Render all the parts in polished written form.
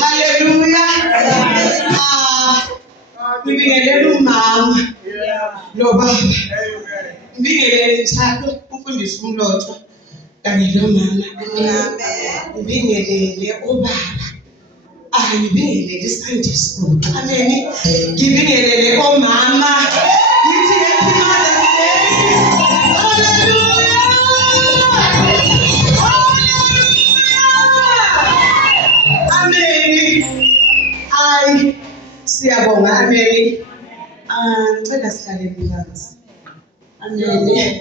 Hallelujah. Ngibingelele umama nobaba. Ngibingelele njalo umfundisi uMlotshwa kanye nomama. Amen. Ngibingelele obaba. Ngibingelele iSunday School. Amen. Ngibingelele omama. Ngithi happy Mother's Day. Hallelujah. Amen. Siyabonga. Amen. Ngicela sihlale phansi. Amen.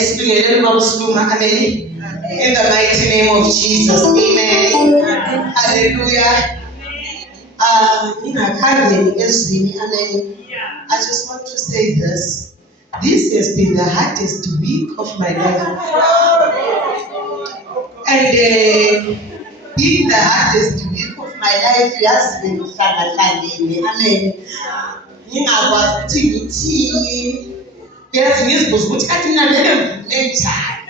Sibingelele ubaba uSiluma. Amen. In the mighty name of Jesus. Amen. Hallelujah. Amen. I just want to say this. This has been the hardest week of my life. And being the hardest week of my life has been Amen. Ngingakwazi ukuthi ngithini. Yazi ngizibuza ukuthi athi nalele mvume njani.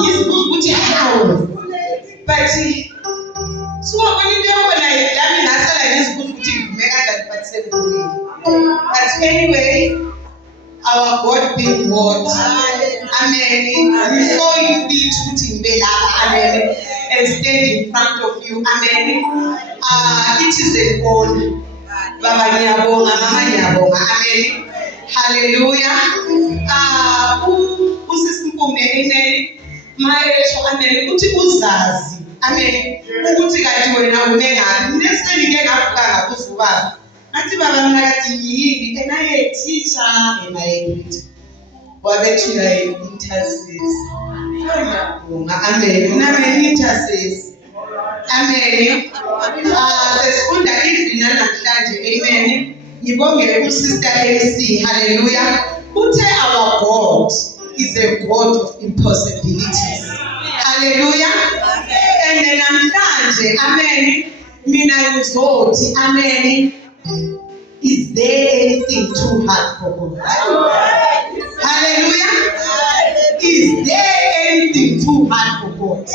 Ngizibuza ukuthi how. But so when you go like that, I ngizibuza ukuthi ngivume kanjani but sengivumile. But anyway, our God being God. Amen. So you need to be amen, and stand in front of you. Amen. It is an honor. Baba ngiyabonga, mama ngiyabonga. Amen. Hallelujah. Usisimpumne amen. Mayesho amen ukuthi uzazi. Amen. Ukuthi kanti wena unengani. Neseni ke ngavuka ngabuza ubaba. Athi baba mina kathi yini and I a teacher and I wabethula intercessors. Amen. Nami intercessors. Amen. Sesifunda izina namhlanje. Amen. Ngibongele uSister AC. Hallelujah. Uthe our God is a God of impossibilities. Hallelujah. And namhlanje amen. Mina ngizothi amen. Is there anything too hard for God? Hallelujah. Is there anything too hard for God?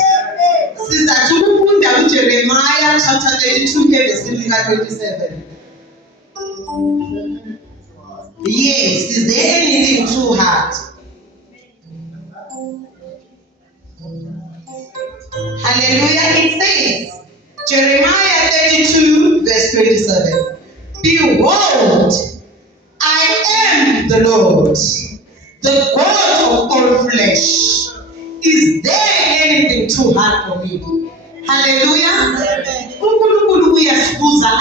Sister Tukufunda Jeremiah chapter 32 verse 27. Yes, is there anything too hard? Hallelujah. It says, Jeremiah 32 verse 27. Behold, I am the Lord, the God of all flesh. Is there anything too hard for me? Hallelujah.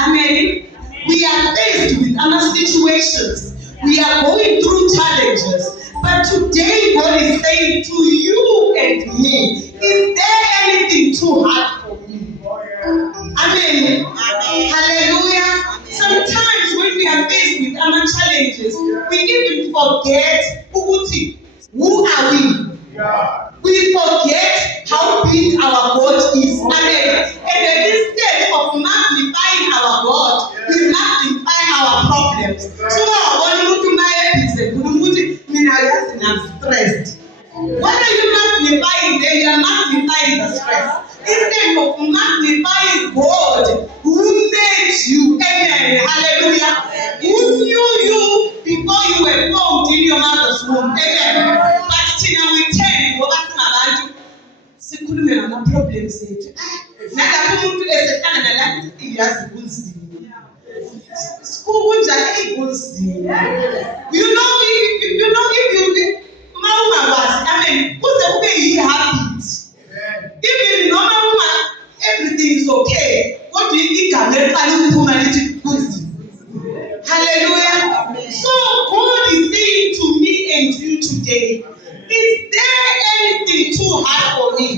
Amen. We are faced with other situations. We are going through challenges. But today God is saying to you and me, is there anything too hard for me? Amen. Hallelujah. Sometimes when we are faced with other challenges, we even forget who are we? We forget how big our God is. Amen. And instead of magnifying our God, we magnify our problems. So I want you to I'm stressed. What are you magnifying there? You are magnifying the stress. Instead of magnifying God who made you. Amen. Hallelujah. Who knew you before you were formed in your mother's womb. Amen. But till we turn, sikhulume ngama problems ethu. Nalapho umuntu esehlala nalapho iyazi kunzima. Sikunjani ikunzima. You know if you mawungawazi amen kuze kube yi-habit. Even noma everything is okay. Kodwa igama eliqala ukuphuma lithi kunzima. Hallelujah. So God is saying to me and you today, is there anything too hard for me?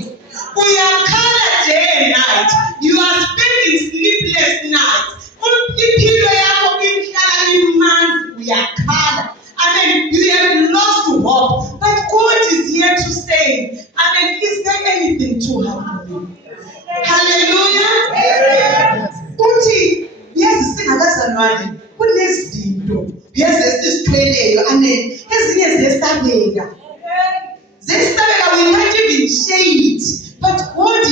We are colored day and night. You are spending sleepless nights. We are colored. I mean, you have lost hope. But God is here to say, I mean, is there anything too hard for me? Hallelujah. Uthi yes, singakazalwane kunezinto esizithweleyo amen ezinye zesabeka we can't even share it, but God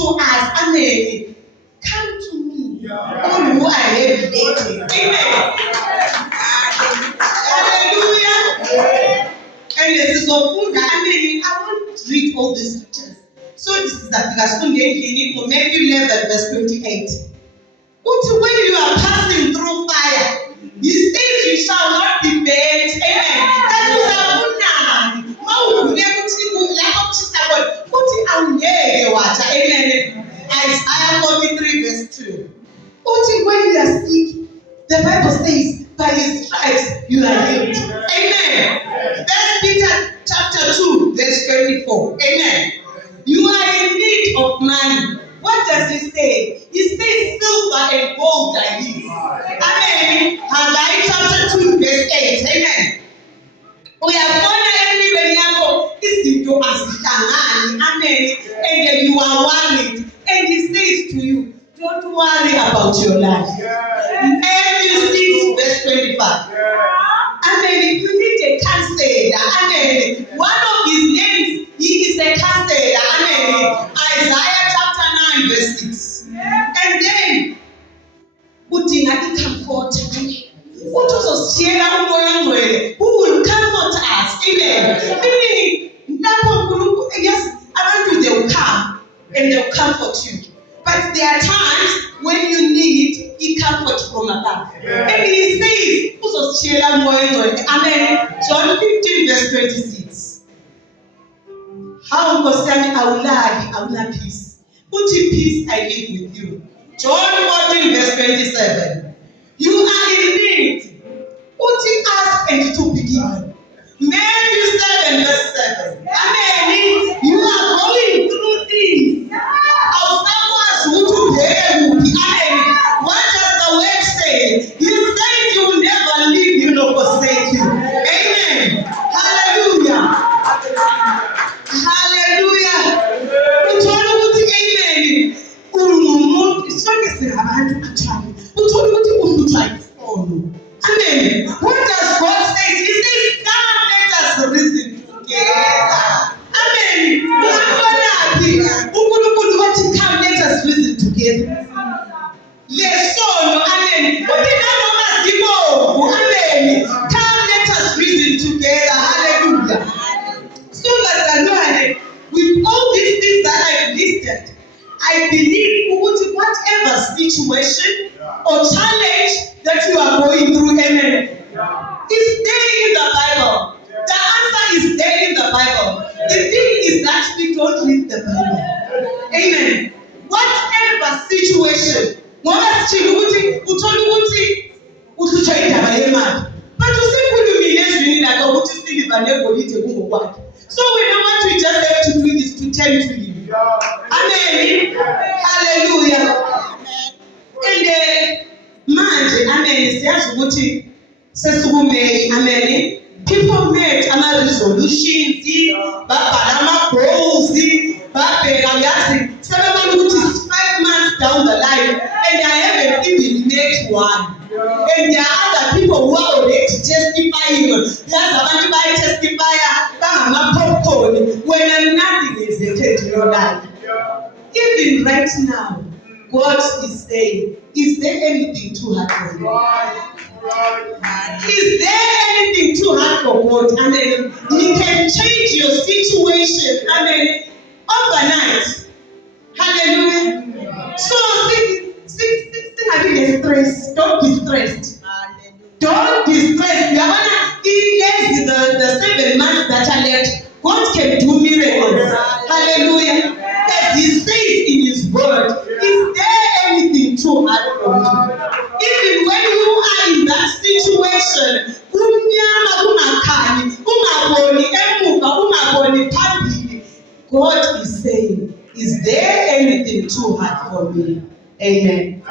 to us, amen, come to me, all who are heavy laden. Amen. Hallelujah. And this is what amen. I won't read all the scriptures. So this is that because from Matthew 11, verse 28. When you are passing through fire, he says you shall not be burnt. Amen. That is amen. Isaiah 43, verse 2. When you are sick, the Bible says, by his stripes you are healed. Amen. First Peter chapter 2, verse 24. Amen. You are in need of money. What does he say? He says silver and gold are his. Amen. Haggai chapter 2, verse 8. Amen. We are born everybody izinto azihlangani. Amen. And then you are worried. And he says to you, don't worry about your life. Matthew 6, verse 25. Amen. If you need a counselor, amen. One of his names, he is a counselor. Amen. Isaiah chapter 9, verse 6. And then, udinga comfort. Who will comfort us? Amen. Meaning, yes, around you they will come and they will comfort you. But there are times when you need a comfort from above. And he says, amen. John 15, verse 26. How concerning I will have peace. Put in peace I live with you. John 14, verse 27. You are in need. Putting us and to be given. Matthew 7, verse 7. Amen. You are going through things. What does the word say? You said you will never leave you nor forsake you. Amen. Hallelujah. Hallelujah. Amen. Amen. What does God say? He says, come let us reason together. Amen. Come let us reason together. Amen. Amen. Come let us reason together. Hallelujah. So with all these things that I've listed, I believe whatever situation or challenge that you are going through, amen, is there in the Bible. The answer is there in the Bible. The thing is that we don't read the Bible. Amen. Whatever situation, but so we know what we just have to do is to tend to him. Amen. Hallelujah. And manje, amen, siyazi ukuthi sesikuMeyi, amen. People made ama-resolutions, babhala ama-goals, babheka uyazi sebebona ukuthi 5 months down the line and I haven't even made one. And there are other people who are already testifying. There's abantu bayatestifya bangama-popcorn when nothing is yet in your life. Even right now, God is saying, is there anything too hard for you? Is there anything too hard for God? Amen. He can change your situation. Amen. Overnight. Hallelujah. So, don't be stressed. Don't be stressed. You are the 7 months that are left. God can do miracles. Hallelujah. That He says in His word, is there anything too hard for you? Even when you are in that situation, God is saying, is there anything too hard for me? Amen.